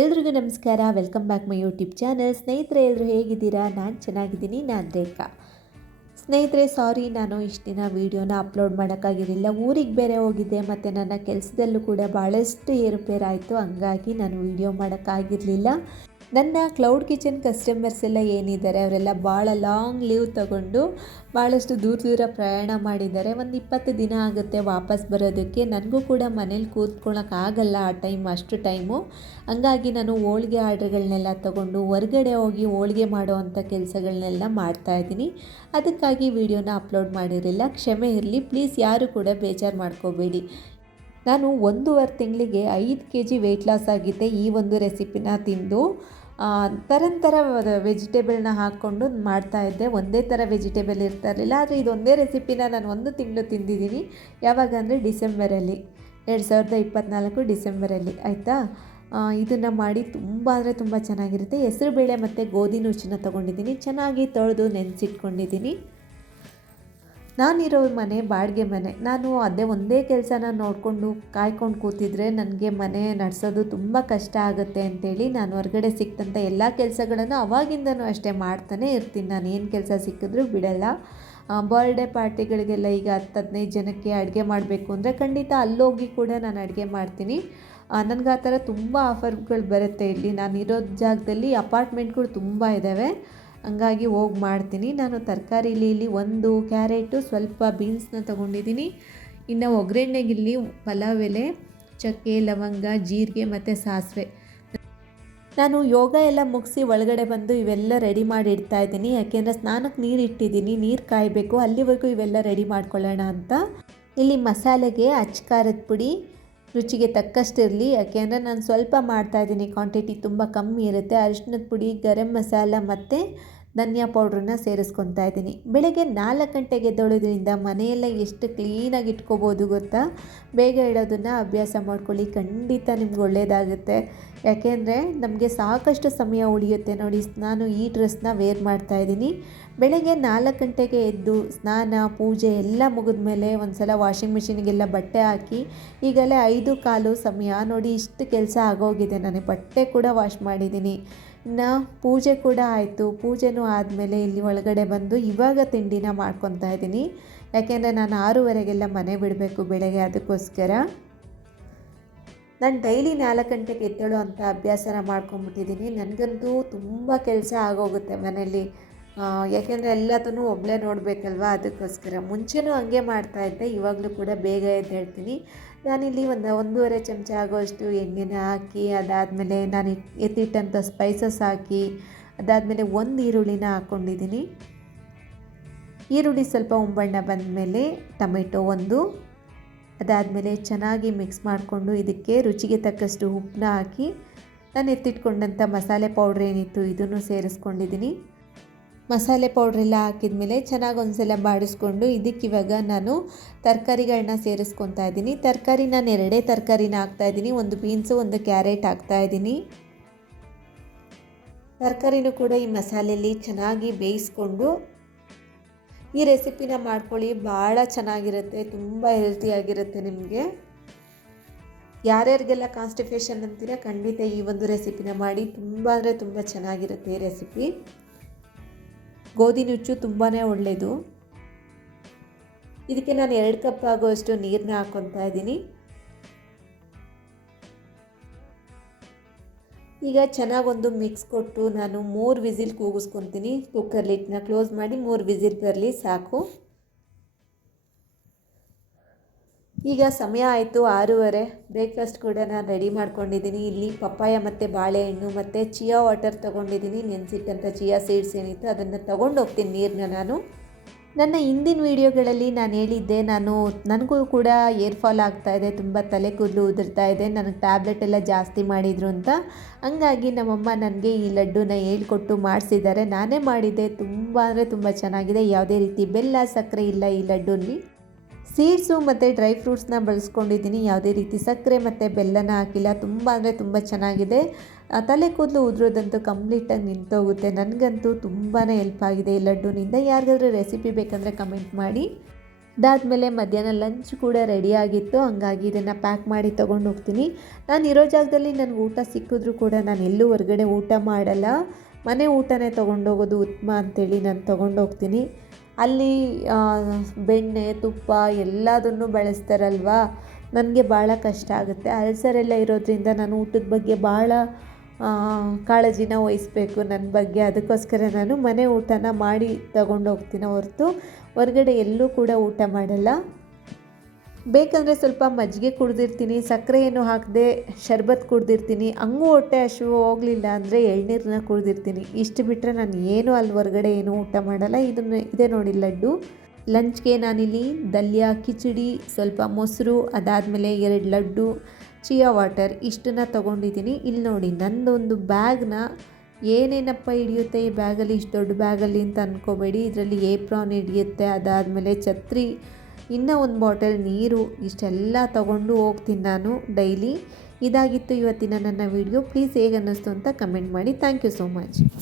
ಎಲ್ರಿಗೂ ನಮಸ್ಕಾರ. Welcome back my YouTube channel ಸ್ನೇಹಿತರೆ ಎಲ್ಲರೂ ಹೇಗಿದ್ದೀರಾ? ನಾನು ಚೆನ್ನಾಗಿದ್ದೀನಿ. ನಾನು ರೇಖಾ. ಸ್ನೇಹಿತರೆ ಸಾರಿ ನಾನು ಇಷ್ಟು ದಿನ ವೀಡಿಯೋನ ಅಪ್ಲೋಡ್ ಮಾಡೋಕ್ಕಾಗಿರಲಿಲ್ಲ. ಊರಿಗೆ ಬೇರೆ ಹೋಗಿದ್ದೆ, ಮತ್ತು ನನ್ನ ಕೆಲಸದಲ್ಲೂ ಕೂಡ ಭಾಳಷ್ಟು ಏರುಪೇರಾಯಿತು. ಹಂಗಾಗಿ ನಾನು ವೀಡಿಯೋ ಮಾಡೋಕ್ಕಾಗಿರಲಿಲ್ಲ. ನನ್ನ ಕ್ಲೌಡ್ ಕಿಚನ್ ಕಸ್ಟಮರ್ಸ್ ಎಲ್ಲ ಏನಿದ್ದಾರೆ, ಅವರೆಲ್ಲ ಭಾಳ ಲಾಂಗ್ ಲೀವ್ ತಗೊಂಡು ಭಾಳಷ್ಟು ದೂರ ದೂರ ಪ್ರಯಾಣ ಮಾಡಿದ್ದಾರೆ. ಒಂದು ಇಪ್ಪತ್ತು ದಿನ ಆಗುತ್ತೆ ವಾಪಸ್ ಬರೋದಕ್ಕೆ. ನನಗೂ ಕೂಡ ಮನೇಲಿ ಕೂತ್ಕೊಳ್ಳೋಕ್ಕಾಗಲ್ಲ ಆ ಟೈಮ್, ಅಷ್ಟು ಟೈಮು. ಹಂಗಾಗಿ ನಾನು ಹೋಳಿಗೆ ಆರ್ಡ್ರ್ಗಳನ್ನೆಲ್ಲ ತಗೊಂಡು ಹೊರಗಡೆ ಹೋಗಿ ಹೋಳಿಗೆ ಮಾಡೋ ಅಂಥ ಕೆಲಸಗಳನ್ನೆಲ್ಲ ಮಾಡ್ತಾಯಿದ್ದೀನಿ ಅದಕ್ಕಾಗಿ ವಿಡಿಯೋನ ಅಪ್ಲೋಡ್ ಮಾಡಿರಲಿಲ್ಲ. ಕ್ಷಮೆ ಇರಲಿ, ಪ್ಲೀಸ್ ಯಾರು ಕೂಡ ಬೇಜಾರು ಮಾಡ್ಕೋಬೇಡಿ. ನಾನು ಒಂದೂವರೆ ತಿಂಗಳಿಗೆ ಐದು ಕೆ ಜಿ ವೆಯ್ಟ್ ಲಾಸ್ ಆಗಿದ್ದೆ ಈ ಒಂದು ರೆಸಿಪಿನ ತಿಂದು ಥರಂಥರ ವೆಜಿಟೇಬಲ್ನ ಹಾಕ್ಕೊಂಡು ಮಾಡ್ತಾಯಿದ್ದೆ ಒಂದೇ ಥರ ವೆಜಿಟೇಬಲ್ ಇರ್ತಾ ಇರಲಿಲ್ಲ, ಆದರೆ ಇದೊಂದೇ ರೆಸಿಪಿನ ನಾನು ಒಂದು ತಿಂಗಳು ತಿಂದಿದ್ದೀನಿ. ಯಾವಾಗ ಅಂದರೆ ಡಿಸೆಂಬರಲ್ಲಿ, ಎರಡು ಸಾವಿರದ ಇಪ್ಪತ್ತ್ನಾಲ್ಕು ಡಿಸೆಂಬರಲ್ಲಿ, ಆಯಿತಾ? ಇದನ್ನು ಮಾಡಿ ತುಂಬ, ಅಂದರೆ ತುಂಬ ಚೆನ್ನಾಗಿರುತ್ತೆ. ಹೆಸರು ಬೇಳೆ ಮತ್ತು ಗೋಧಿ ನುಚ್ಚನ್ನ ತೊಗೊಂಡಿದ್ದೀನಿ. ಚೆನ್ನಾಗಿ ತೊಳೆದು ನೆನೆಸಿಟ್ಕೊಂಡಿದ್ದೀನಿ. ನಾನಿರೋ ಮನೆ ಬಾಡಿಗೆ ಮನೆ. ನಾನು ಅದೇ ಒಂದೇ ಕೆಲಸನ ನೋಡಿಕೊಂಡು ಕಾಯ್ಕೊಂಡು ಕೂತಿದ್ರೆ ನನಗೆ ಮನೆ ನಡೆಸೋದು ತುಂಬ ಕಷ್ಟ ಆಗುತ್ತೆ ಅಂತೇಳಿ ನಾನು ಹೊರಗಡೆ ಸಿಕ್ತಂಥ ಎಲ್ಲ ಕೆಲಸಗಳನ್ನು ಅವಾಗಿಂದನೂ ಅಷ್ಟೇ ಮಾಡ್ತಾನೆ ಇರ್ತೀನಿ. ನಾನು ಏನು ಕೆಲಸ ಸಿಕ್ಕಿದ್ರೂ ಬಿಡಲ್ಲ. ಬರ್ಡೇ ಪಾರ್ಟಿಗಳಿಗೆಲ್ಲ ಈಗ ಹತ್ತು ಹದಿನೈದು ಜನಕ್ಕೆ ಅಡುಗೆ ಮಾಡಬೇಕು ಅಂದರೆ ಖಂಡಿತ ಅಲ್ಲೋಗಿ ಕೂಡ ನಾನು ಅಡುಗೆ ಮಾಡ್ತೀನಿ. ನನಗೆ ಆ ಥರ ತುಂಬ ಆಫರ್ಗಳು ಬರುತ್ತೆ ಇಲ್ಲಿ. ನಾನು ಇರೋ ಜಾಗದಲ್ಲಿ ಅಪಾರ್ಟ್ಮೆಂಟ್ಗಳು ತುಂಬ ಇದ್ದಾವೆ ಹಂಗಾಗಿ ಹೋಗಿ ಮಾಡ್ತೀನಿ. ನಾನು ತರಕಾರಿಲಿ ಇಲ್ಲಿ ಒಂದು ಕ್ಯಾರೆಟು, ಸ್ವಲ್ಪ ಬೀನ್ಸ್ನ ತೊಗೊಂಡಿದ್ದೀನಿ. ಇನ್ನು ಒಗ್ಗರಣೆಗಿಲ್ಲಿ ಪಲಾವ್ ಎಲೆ, ಚಕ್ಕೆ, ಲವಂಗ, ಜೀರಿಗೆ ಮತ್ತು ಸಾಸಿವೆ. ನಾನು ಯೋಗ ಎಲ್ಲ ಮುಗಿಸಿ ಒಳಗಡೆ ಬಂದು ಇವೆಲ್ಲ ರೆಡಿ ಮಾಡಿ ಇಡ್ತಾ ಇದ್ದೀನಿ. ಯಾಕೆಂದರೆ ಸ್ನಾನಕ್ಕೆ ನೀರು ಇಟ್ಟಿದ್ದೀನಿ. ನೀರು ಕಾಯಬೇಕು. ಅಲ್ಲಿವರೆಗೂ ಇವೆಲ್ಲ ರೆಡಿ ಮಾಡ್ಕೊಳ್ಳೋಣ ಅಂತ. ಇಲ್ಲಿ ಮಸಾಲೆಗೆ ಅಚ್ಕಾರದ ಪುಡಿ ರುಚಿಗೆ ತಕ್ಕಷ್ಟು ಇರಲಿ. ಯಾಕೆಂದರೆ ನಾನು ಸ್ವಲ್ಪ ಮಾಡ್ತಾಯಿದ್ದೀನಿ ಕ್ವಾಂಟಿಟಿ ತುಂಬ ಕಮ್ಮಿ ಇರುತ್ತೆ. ಅರಿಶಿನದ ಪುಡಿ, ಗರಂ ಮಸಾಲ ಮತ್ತು ಧನಿಯಾ ಪೌಡ್ರನ್ನ ಸೇರಿಸ್ಕೊತಾ ಇದ್ದೀನಿ. ಬೆಳಗ್ಗೆ ನಾಲ್ಕು ಗಂಟೆಗೆ ಎದ್ದೊಳೋದ್ರಿಂದ ಮನೆಯೆಲ್ಲ ಎಷ್ಟು ಕ್ಲೀನಾಗಿ ಇಟ್ಕೋಬೋದು ಗೊತ್ತಾ? ಬೇಗ ಇಡೋದನ್ನು ಅಭ್ಯಾಸ ಮಾಡ್ಕೊಳ್ಳಿ. ಖಂಡಿತ ನಿಮ್ಗೆ ಒಳ್ಳೆಯದಾಗುತ್ತೆ ಯಾಕೆಂದರೆ ನಮಗೆ ಸಾಕಷ್ಟು ಸಮಯ ಉಳಿಯುತ್ತೆ ನೋಡಿ, ನಾನು ಈ ಡ್ರೆಸ್ನ ವೇರ್ ಮಾಡ್ತಾ ಇದ್ದೀನಿ. ಬೆಳಗ್ಗೆ ನಾಲ್ಕು ಗಂಟೆಗೆ ಎದ್ದು ಸ್ನಾನ, ಪೂಜೆ ಎಲ್ಲ ಮುಗಿದ ಮೇಲೆ ಒಂದು ಸಲ ವಾಷಿಂಗ್ ಮಿಷಿನಿಗೆಲ್ಲ ಬಟ್ಟೆ ಹಾಕಿ ಈಗಲೇ ಐದು ಕಾಲು ಸಮಯ ನೋಡಿ ಇಷ್ಟು ಕೆಲಸ ಆಗೋಗಿದೆ. ನನಗೆ ಬಟ್ಟೆ ಕೂಡ ವಾಶ್ ಮಾಡಿದ್ದೀನಿ. ಇನ್ನು ಪೂಜೆ ಕೂಡ ಆಯಿತು. ಪೂಜೆನೂ ಆದಮೇಲೆ ಇಲ್ಲಿ ಒಳಗಡೆ ಬಂದು ಇವಾಗ ತಿಂಡಿನ ಮಾಡ್ಕೊತಾ ಇದ್ದೀನಿ. ಯಾಕೆಂದರೆ ನಾನು ಆರೂವರೆಗೆಲ್ಲ ಮನೆ ಬಿಡಬೇಕು ಬೆಳಗ್ಗೆ ಅದಕ್ಕೋಸ್ಕರ. ನಾನು ಡೈಲಿ ನಾಲ್ಕು ಗಂಟೆಗೆ ಎದ್ದೇಳು ಅಂತ ಅಭ್ಯಾಸನ ಮಾಡ್ಕೊಂಬಿಟ್ಟಿದ್ದೀನಿ ನನಗಂತೂ ತುಂಬ ಕೆಲಸ ಆಗೋಗುತ್ತೆ ಮನೇಲಿ ಯಾಕೆಂದರೆ ಎಲ್ಲದನ್ನು ಒಬ್ಬಳೇ ನೋಡಬೇಕಲ್ವ? ಅದಕ್ಕೋಸ್ಕರ. ಮುಂಚೆನೂ ಹಂಗೆ ಮಾಡ್ತಾಯಿದ್ದೆ ಇವಾಗಲೂ ಕೂಡ ಬೇಗ ಎದ್ದೇಳ್ತೀನಿ ನಾನಿಲ್ಲಿ ಒಂದು ಒಂದೂವರೆ ಚಮಚ ಆಗೋಷ್ಟು ಎಣ್ಣೆನ ಹಾಕಿ, ಅದಾದಮೇಲೆ ನಾನು ಎತ್ತಿಟ್ಟಂಥ ಸ್ಪೈಸಸ್ ಹಾಕಿ, ಅದಾದಮೇಲೆ ಒಂದು ಈರುಳ್ಳಿನ ಹಾಕ್ಕೊಂಡಿದ್ದೀನಿ ಈರುಳ್ಳಿ ಸ್ವಲ್ಪ ಉಂಬಣ್ಣ ಬಂದಮೇಲೆ ಟೊಮೆಟೊ ಒಂದು, ಅದಾದಮೇಲೆ ಚೆನ್ನಾಗಿ ಮಿಕ್ಸ್ ಮಾಡಿಕೊಂಡು ಇದಕ್ಕೆ ರುಚಿಗೆ ತಕ್ಕಷ್ಟು ಉಪ್ಪನ್ನ ಹಾಕಿ, ನಾನು ಎತ್ತಿಟ್ಕೊಂಡಂಥ ಮಸಾಲೆ ಪೌಡ್ರ್ ಏನಿತ್ತು ಇದನ್ನು ಸೇರಿಸ್ಕೊಂಡಿದ್ದೀನಿ. ಮಸಾಲೆ ಪೌಡ್ರೆಲ್ಲ ಹಾಕಿದ್ಮೇಲೆ ಚೆನ್ನಾಗಿ ಒಂದ್ಸಲ ಬಾಡಿಸ್ಕೊಂಡು ಇದಕ್ಕಿವಾಗ ನಾನು ತರಕಾರಿಗಳನ್ನ ಸೇರಿಸ್ಕೊತಾ ಇದ್ದೀನಿ. ತರಕಾರಿ ನಾನು ಎರಡೇ ತರಕಾರಿನ ಹಾಕ್ತಾಯಿದ್ದೀನಿ ಒಂದು ಬೀನ್ಸು ಒಂದು ಕ್ಯಾರೆಟ್ ಹಾಕ್ತಾಯಿದ್ದೀನಿ ತರಕಾರಿನೂ ಕೂಡ ಈ ಮಸಾಲೆಯಲ್ಲಿ ಚೆನ್ನಾಗಿ ಬೇಯಿಸ್ಕೊಂಡು ಈ ರೆಸಿಪಿನ ಮಾಡ್ಕೊಳ್ಳಿ. ಭಾಳ ಚೆನ್ನಾಗಿರುತ್ತೆ, ತುಂಬ ಹೆಲ್ತಿಯಾಗಿರುತ್ತೆ ನಿಮಗೆ. ಯಾರ್ಯಾರಿಗೆಲ್ಲ ಕಾನ್ಸ್ಟಿಪೇಷನ್ ಅಂತೀರ ಖಂಡಿತ ಈ ಒಂದು ರೆಸಿಪಿನ ಮಾಡಿ. ತುಂಬ ಅಂದರೆ ತುಂಬ ಚೆನ್ನಾಗಿರುತ್ತೆ ಈ ರೆಸಿಪಿ ಗೋಧಿ ನುಚ್ಚು ತುಂಬಾ ಒಳ್ಳೆಯದು ಇದಕ್ಕೆ ನಾನು ಎರಡು ಕಪ್ ಆಗುವಷ್ಟು ನೀರನ್ನ ಹಾಕ್ಕೊತಾ ಇದ್ದೀನಿ. ಈಗ ಚೆನ್ನಾಗೊಂದು ಮಿಕ್ಸ್ ಕೊಟ್ಟು ನಾನು ಮೂರು ವಿಸಿಲ್ ಕೂಗಿಸ್ಕೊತೀನಿ. ಕುಕ್ಕರ್ ಲಿಟ್ನ ಕ್ಲೋಸ್ ಮಾಡಿ ಮೂರು ವಿಸಿಲ್ ಬರಲಿ ಸಾಕು. ಈಗ ಸಮಯ ಆಯಿತು, ಆರೂವರೆ. ಬ್ರೇಕ್ಫಾಸ್ಟ್ ಕೂಡ ನಾನು ರೆಡಿ ಮಾಡ್ಕೊಂಡಿದ್ದೀನಿ ಇಲ್ಲಿ ಪಪ್ಪಾಯ ಮತ್ತು ಬಾಳೆಹಣ್ಣು ಮತ್ತು ಚಿಯಾ ವಾಟರ್ ತೊಗೊಂಡಿದ್ದೀನಿ ನೆನೆಸಿಟ್ಟಂಥ ಚಿಯಾ ಸೀಡ್ಸ್ ಏನಿತ್ತು ಅದನ್ನು ತೊಗೊಂಡು ಹೋಗ್ತೀನಿ ನೀರನ್ನ ನಾನು. ನನ್ನ ಹಿಂದಿನ ವೀಡಿಯೋಗಳಲ್ಲಿ ನಾನು ಹೇಳಿದ್ದೆ, ನಾನು, ನನಗೂ ಕೂಡ ಏರ್ ಫಾಲ್ ಆಗ್ತಾ ಇದೆ, ತುಂಬ ತಲೆ ಕೂದಲು ಉದುರ್ತಾ ಇದೆ, ನನಗೆ ಟ್ಯಾಬ್ಲೆಟ್ ಎಲ್ಲ ಜಾಸ್ತಿ ಮಾಡಿದರು ಅಂತ. ಹಂಗಾಗಿ ನಮ್ಮಮ್ಮ ನನಗೆ ಈ ಲಡ್ಡುನ ಹೇಳ್ಕೊಟ್ಟು ಮಾಡಿಸಿದ್ದಾರೆ. ನಾನೇ ಮಾಡಿದ್ದೆ, ತುಂಬ ಅಂದರೆ ತುಂಬ ಚೆನ್ನಾಗಿದೆ. ಯಾವುದೇ ರೀತಿ ಬೆಲ್ಲ, ಸಕ್ಕರೆ ಇಲ್ಲ ಈ ಲಡ್ಡುನಲ್ಲಿ ಸೀಡ್ಸು ಮತ್ತು ಡ್ರೈ ಫ್ರೂಟ್ಸ್ನ ಬಳಸ್ಕೊಂಡಿದ್ದೀನಿ. ಯಾವುದೇ ರೀತಿ ಸಕ್ಕರೆ ಮತ್ತು ಬೆಲ್ಲನ ಹಾಕಿಲ್ಲ. ತುಂಬ ಅಂದರೆ ತುಂಬ ಚೆನ್ನಾಗಿದೆ. ತಲೆ ಕೂದಲು ಉದುರೋದಂತೂ ಕಂಪ್ಲೀಟಾಗಿ ನಿಂತೋಗುತ್ತೆ. ನನಗಂತೂ ತುಂಬಾ ಹೆಲ್ಪ್ ಆಗಿದೆ ಈ ಲಡ್ಡುನಿಂದ. ಯಾರಿಗಾದ್ರೂ ರೆಸಿಪಿ ಬೇಕಂದರೆ ಕಮೆಂಟ್ ಮಾಡಿ. ಅದಾದಮೇಲೆ ಮಧ್ಯಾಹ್ನ ಲಂಚ್ ಕೂಡ ರೆಡಿಯಾಗಿತ್ತು ಹಂಗಾಗಿ ಇದನ್ನು ಪ್ಯಾಕ್ ಮಾಡಿ ತೊಗೊಂಡು ಹೋಗ್ತೀನಿ ನಾನು ಇರೋ ಜಾಗದಲ್ಲಿ ನನಗೆ ಊಟ ಸಿಕ್ಕಿದ್ರೂ ಕೂಡ ನಾನು ಎಲ್ಲೂ ಹೊರಗಡೆ ಊಟ ಮಾಡಲ್ಲ. ಮನೆ ಊಟನೇ ತೊಗೊಂಡೋಗೋದು ಉತ್ತಮ ಅಂಥೇಳಿ ನಾನು ತೊಗೊಂಡೋಗ್ತೀನಿ. ಅಲ್ಲಿ ಬೆಣ್ಣೆ, ತುಪ್ಪ ಎಲ್ಲದನ್ನು ಬಳಸ್ತಾರಲ್ವಾ? ನನಗೆ ಭಾಳ ಕಷ್ಟ ಆಗುತ್ತೆ. ಅಲ್ಸರ್ ಎಲ್ಲ ಇರೋದ್ರಿಂದ ನಾನು ಊಟದ ಬಗ್ಗೆ ಭಾಳ ಕಾಳಜಿನ ವಹಿಸ್ಬೇಕು ನನ್ನ ಬಗ್ಗೆ. ಅದಕ್ಕೋಸ್ಕರ ನಾನು ಮನೆ ಊಟನ ಮಾಡಿ ತಗೊಂಡೋಗ್ತೀನಿ ಹೊರತು. ಹೊರಗಡೆ ಎಲ್ಲೂ ಕೂಡ ಊಟ ಮಾಡಲ್ಲ. ಬೇಕಂದರೆ ಸ್ವಲ್ಪ ಮಜ್ಜಿಗೆ ಕುಡ್ದಿರ್ತೀನಿ ಸಕ್ಕರೆ ಏನು ಹಾಕದೆ ಶರ್ಬತ್ ಕುಡ್ದಿರ್ತೀನಿ, ಹಂಗೂ ಹೊಟ್ಟೆ ಹಸಿವು ಹೋಗಲಿಲ್ಲ ಅಂದರೆ ಎಳ್ನೀರನ್ನ ಕುಡ್ದಿರ್ತೀನಿ. ಇಷ್ಟು ಬಿಟ್ಟರೆ ನಾನು ಏನು ಅಲ್ಲಿ ಹೊರಗಡೆ ಏನು ಊಟ ಮಾಡಲ್ಲ. ಇದನ್ನು, ಇದೆ ನೋಡಿ ಲಡ್ಡು. ಲಂಚ್ಗೆ ನಾನಿಲ್ಲಿ ದಲ್ಯ, ಕಿಚಡಿ, ಸ್ವಲ್ಪ ಮೊಸರು, ಅದಾದಮೇಲೆ ಎರಡು ಲಡ್ಡು, ಚಿಯಾ ವಾಟರ್ ಇಷ್ಟನ್ನು ತೊಗೊಂಡಿದ್ದೀನಿ. ಇಲ್ಲಿ ನೋಡಿ ನನ್ನದೊಂದು ಬ್ಯಾಗ್ನ ಏನೇನಪ್ಪ ಹಿಡಿಯುತ್ತೆ ಈ ಬ್ಯಾಗಲ್ಲಿ, ಇಷ್ಟು ದೊಡ್ಡ ಬ್ಯಾಗಲ್ಲಿ ಅಂತ ಅಂದ್ಕೋಬೇಡಿ ಇದರಲ್ಲಿ ಏಪ್ರಾನ್ ಹಿಡಿಯುತ್ತೆ, ಅದಾದಮೇಲೆ ಛತ್ರಿ ಇನ್ನೂ ಒಂದು ಬಾಟಲ್ ನೀರು ಇಷ್ಟೆಲ್ಲ ತಗೊಂಡು ಹೋಗ್ತೀನಿ ನಾನು ಡೈಲಿ. ಇದಾಗಿತ್ತು ಇವತ್ತಿನ ನನ್ನ ವಿಡಿಯೋ. ಪ್ಲೀಸ್ ಹೇಗೆ ಅನ್ನಿಸ್ತು ಅಂತ ಕಮೆಂಟ್ ಮಾಡಿ. Thank you so much.